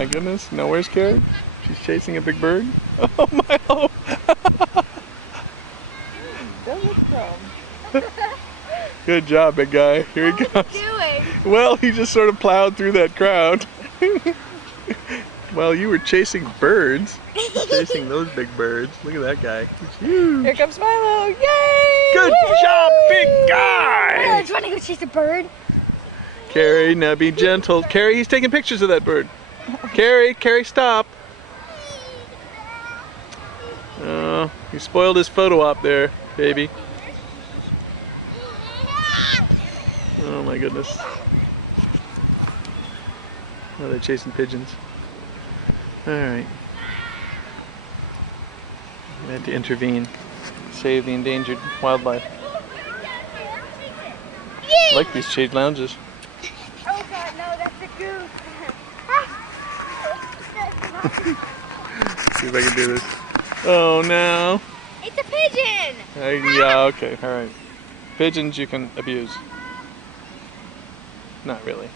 My goodness, now where's Carrie? She's chasing a big bird. Oh, Milo! That looks dumb. Good job, big guy. Here he comes. What are you doing? Well, he just sort of plowed through that crowd. Well, you were chasing birds. Chasing those big birds. Look at that guy. He's huge. Here comes Milo. Yay! Good job, big guy! I'm trying to go chase a bird. Carrie, now be gentle. Carrie, he's taking pictures of that bird. Carrie, stop. Oh, you spoiled his photo op there, baby. Oh my goodness. Now they're chasing pigeons. Alright. We had to intervene. Save the endangered wildlife. I like these shade lounges. Oh God, no, that's a goose. See if I can do this. Oh no. It's a pigeon. Yeah, okay, alright. Pigeons you can abuse. Not really.